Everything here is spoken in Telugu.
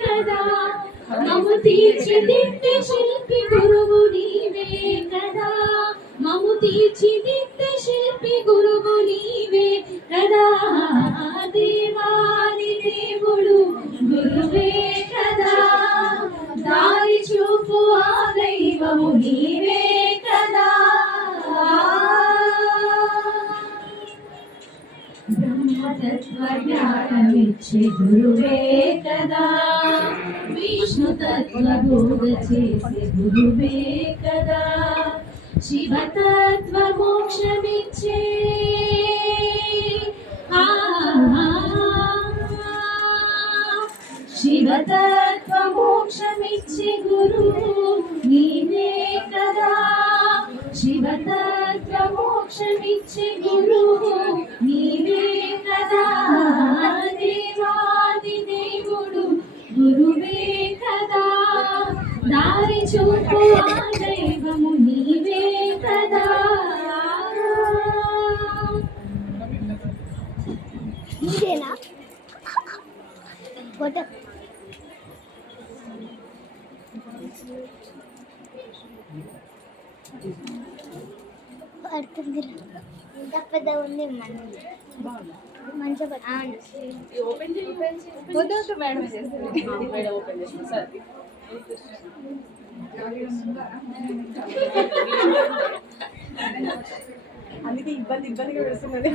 కదా మము తీర్చిదిద్దే శిల్పి గురువు నీవే కదా మము తీర్చిదిద్దే శిల్పి గురువు నీవే కదా దేవాది దేవుడు గురువే కదా దారి చూపు ఆ దైవము నీవే కదా బ్రహ్మతత్వ జ్ఞానమిచ్చే గురువే కదా విష్ణుతత్వ బోధ చేసే గురువే కదా శివతత్వ మోక్షమిచ్చే శివతత్వ మోక్షమిచ్చే గురువు నీవే కదా శివతత్వ మోక్షమిచ్చే గురువు నీవే కదా దేవాది దేవుడు గురువే కదా దారి చూపు ఆ దైవము నీవే కదా నీదేనా ఫోటో పడుతుంది ఇంత పెద్ద ఉంది మంచిగా మేడం ఓపెన్ చేసిన సార్ అందుకే ఇబ్బందిగా వేస్తున్నది